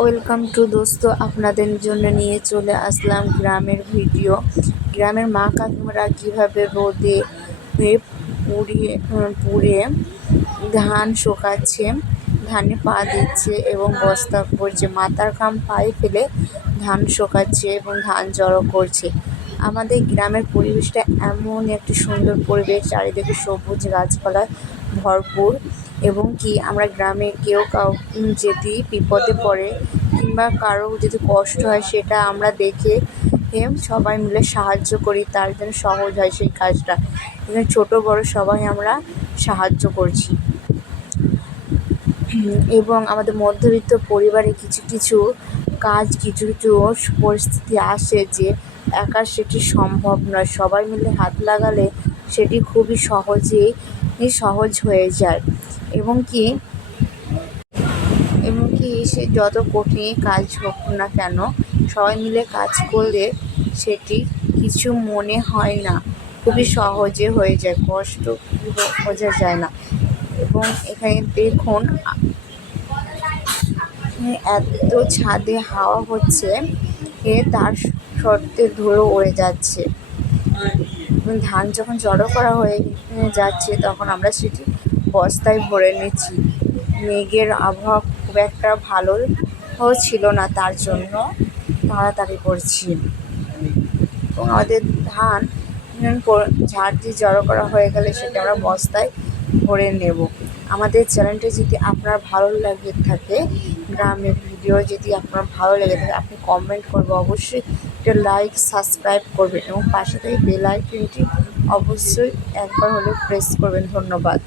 Welcome to দোস্ত, আপনাদের জন্য নিয়ে চলে আসলাম গ্রামের ভিডিও। গ্রামের মা কাকিমারা কীভাবে রোদে পুড়ে ধান শুকাচ্ছে, ধানে পা দিচ্ছে এবং বস্তা করছে, মাথার ঘাম পায়ে ফেলে ধান শুকাচ্ছে এবং ধান জড়ো করছে। আমাদের গ্রামের পরিবেশটা এমন একটি সুন্দর পরিবেশ, চারিদিকে সবুজ গাছপালা ভরপুর। এবং কি আমরা গ্রামে কেউ যদি বিপদে পড়ে কিংবা কারো যদি কষ্ট হয়, সেটা আমরা দেখে সবাই মিলে সাহায্য করি, তার জন্য সহজ হয় সেই কাজটা। এখানে ছোটো বড়ো সবাই আমরা সাহায্য করছি। এবং আমাদের মধ্যবিত্ত পরিবারে কিছু কিছু কাজ, কিছু কিছু পরিস্থিতি আসে যে একা সেটি সম্ভব নয়, সবাই মিলে হাত লাগালে সেটি খুবই সহজ হয়ে যায়। এবং কি সে যত কঠিন কাজ হোক না কেন, সবাই মিলে কাজ করলে সেটি কিছু মনে হয় না, খুবই সহজে হয়ে যায়, কষ্ট বোঝা যায় না। এবং এখানে দেখুন এত ছাদে হাওয়া হচ্ছে, তার সত্ত্বে ধুলো উড়ে যাচ্ছে। ধান যখন জড়ো করা হয়ে যাচ্ছে, তখন আমরা সেটি বস্তায় ভরে নিচ্ছি। মেঘের আবহাওয়া খুব একটা ভালো ছিল না, তার জন্য তাড়াতাড়ি করছি। এবং আমাদের ধান ঝাড় দিয়ে জড়ো করা হয়ে গেলে সেটা আমরা বস্তায় ভরে নেব। আমাদের চ্যানেলটি যদি আপনার ভালো লাগে থাকে, গ্রামের ভিডিও যদি আপনার ভালো লেগে থাকে, আপনি কমেন্ট করবে, অবশ্যই একটা লাইক সাবস্ক্রাইব করবেন এবং পাশে থেকে বেল আইকনটি অবশ্যই একবার হলেও প্রেস করবেন। ধন্যবাদ।